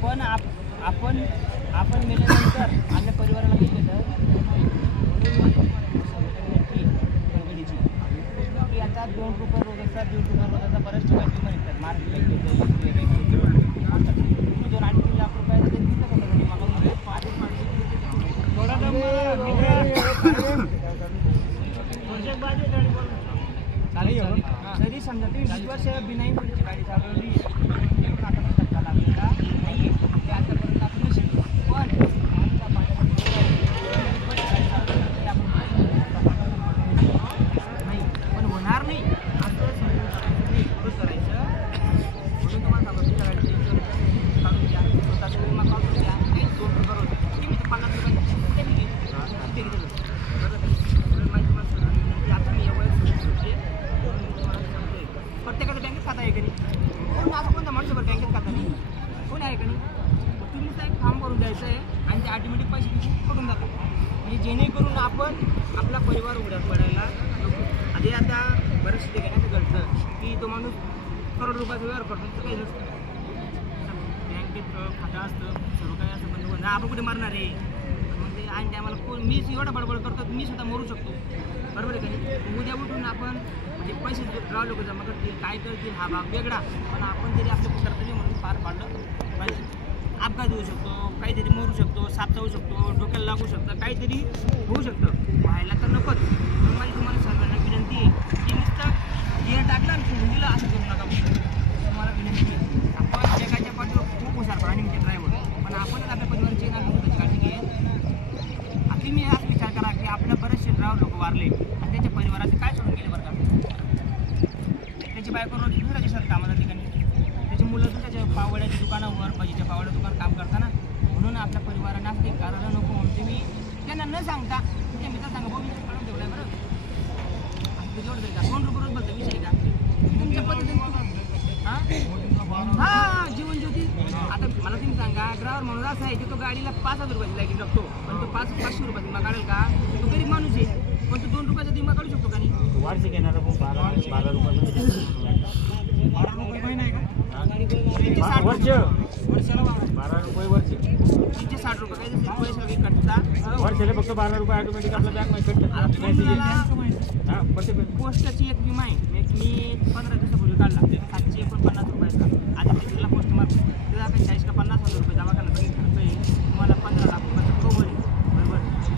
आपण आप- आपण आपण मेल्यानंतर आपल्या परिवाराला काही की आता दोन रुपये रोजाचा दीड रुपये रोजाचा बऱ्याच ठिकाणी विमा निघतात महाराष्ट्र दोन अडीच तीन लाख ते चालेल तरी समजा तुम्ही वीस वर्ष बिनाई गाडी चालवली आता पण धक्का लागलेला नाही ते आतापर्यंत आपण नशीब पण आमच्या पाण्यात नाही पण होणार नाही असं समजून चालायचं नाही पुढं करायचं म्हणून तुम्हाला सांगतो तुमच्या गाडीचं इन्शुरन्स काढून घ्या स्वतःचा विमा काढून घ्या काही दोन रुपये रोज तुम्ही तर पन्नास रुपये ते बी घेतलं. ते घेतलं. बरोबर आहे. म्हणून माझी तुम्हाला सगळं विनंती, आता मी एवढं सुटले म्हणून मी तुम्हाला सांगतोय. प्रत्येकाचं बँकेत खाता आहे का नाही कोण असं कोणता माणूस बरं बँकेत खाता नाही कोण आहे का नाही तुम्ही एक फॉर्म भरून द्यायचं आहे आणि ते ऑटोमॅटिक पैसे तिथे पडून जातात. म्हणजे जेणेकरून आपण आपला परिवार उघड्यात पडायला आधी आता बरेच ठिकाणी असं घडतं की तो माणूस करोड रुपयाचा व्यवहार करतो तर काही नसतं. बँकेत खातं असतं सर्व काही असतं पण तो- आपण कुठे मारणार आहे? मग ते आणि टायमाला कोण मीच एवढा बडबड करतो मी सुद्धा मरू शकतो. बरोबर आहे का नाही? उद्या उठून आपण म्हणजे पैसे राव लोक जमा करतील काय करतील हा भाग वेगळा. पण आपण जरी आपलं कर्तव्य म्हणून पार पाडलं पाहिजे. अपघात होऊ शकतो काहीतरी मरू शकतो साप जाऊ शकतो डोक्याला लागू शकतं काहीतरी होऊ शकतं. व्हायला तर नकोच. माझी तुम्हाला सर्वांना विनंती आहे की नुसतं गिअर टाकलं आणि सोडून दिलं असं करू नका तुम्हाला विनंती आहे. आपण जगाच्या पाठीवर खूप हुशार प्राणी म्हणजे ड्रायव्हर पण आपणच आपल्या परिवाराची नागरिक स्वतःची काळजी घे आधी मी हाच विचार करा की आपल्या बरेचसे ड्रायव्हर लोक वारले आणि त्याच्या परिवाराचे काय सोडून गेले बरं का? त्याची बायको रोज दुसऱ्या देशात कामाला ठिकाणी त्याची मुलं त्याच्या पावड्याच्या दुकानावर भाजीच्या पावड्या दुकान काम करताना म्हणून आपल्या परिवारांना असं काही करायला नको म्हणते मी त्यांना न सांगता तुझ्या मित्र सांगा भाऊ मी काढून ठेवलाय बरं. आणि तुझ्या एवढं का दोन रुपये बघतो विषय का? तुमच्या पद्धतीने हा? हा जीवन ज्योती. आता मला तुम्ही सांगा ड्रायव्हर म्हणून असं आहे की तो गाडीला पाच हजार रुपयाची लाइट लागतो. पण तो पाच पाचशे रुपयाचा विमा काढेल का? तो गरीब माणूस आहे. पण तो दोन रुपयाचा विमा काढू शकतो का नाही? वार्षिक येणार बारा बारा रुपये बारा रुपये महिना आहे का? तीनशे बा- साठ वर्ष. रुपये. वर्षाला बारा. रुपये वर्ष. तीनशे साठ रुपये. काही पैसे कटता वर्षाला फक्त बारा रुपये ऑटोमॅटिक आपल्या बँकमध्ये ते पोस्टची एक विमा आहे. मी पंधरा